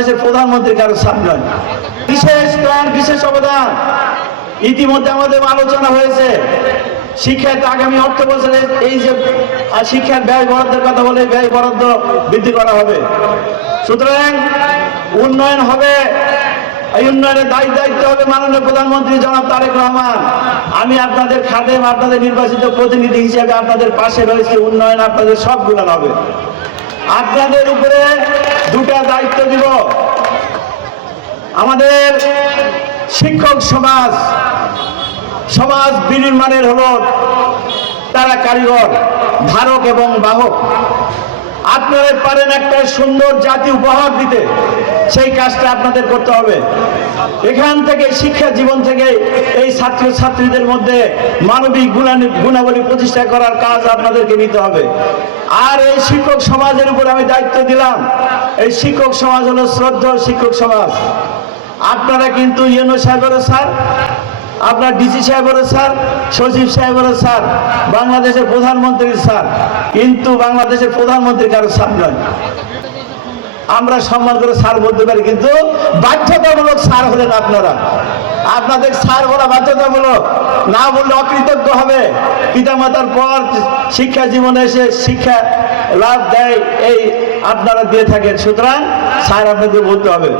বাংলাদেশের প্রধানমন্ত্রী কারো স্যার নয়। বিশেষ জ্ঞান, বিশেষ অবদান। ইতিমধ্যে আমাদের আলোচনা হয়েছে শিক্ষাতে আগামী অর্থ বছরে এই যে শিক্ষার ব্যয় বরাদ্দের কথা বলে ব্যয় বরাদ্দ বৃদ্ধি করা হবে। সুতরাং উন্নয়ন হবে, এই উন্নয়নের দায়িত্ব হবে মাননীয় প্রধানমন্ত্রী জনাব তারেক রহমান। আমি আপনাদের খাদেম, আপনাদের নির্বাচিত প্রতিনিধি হিসেবে আপনাদের পাশে রয়েছে। উন্নয়ন আপনাদের সবগুলো হবে। আপনাদের উপরে দুটা দায়িত্ব দিব। আমাদের শিক্ষক সমাজ বিনির্মাণের হলো তারা কারিগর, ধারক এবং বাহক। আপনারা পারেন একটা সুন্দর জাতি উপহার দিতে, সেই কাজটা আপনাদের করতে হবে। এখান থেকে শিক্ষা জীবন থেকে এই ছাত্র ছাত্রীদের মধ্যে মানবিক গুণাবলী প্রতিষ্ঠা করার কাজ আপনাদেরকে নিতে হবে। আর এই শিক্ষক সমাজের উপর আমি দায়িত্ব দিলাম। এই শিক্ষক সমাজ হলো শ্রদ্ধা শিক্ষক সমাজ। আপনারা কিন্তু ইউনো সাহেবেরও স্যার, আপনার ডিসি সাহেবেরও স্যার, সচিব সাহেবেরও স্যার, বাংলাদেশের প্রধানমন্ত্রীর স্যার, কিন্তু বাংলাদেশের প্রধানমন্ত্রী কারো স্যার নয়। আমরা সম্মান করে স্যার বলতে পারি, কিন্তু বাধ্যতামূলক স্যার হলেন আপনারা। আপনাদের স্যার বলা বাধ্যতামূলক, না বললে অকৃতজ্ঞ হবে। পিতামাতার পর শিক্ষা জীবনে এসে শিক্ষা লাভ দেয়, এই আপনারা দিয়ে থাকেন। সুতরাং স্যার আপনাদের বলতে হবে।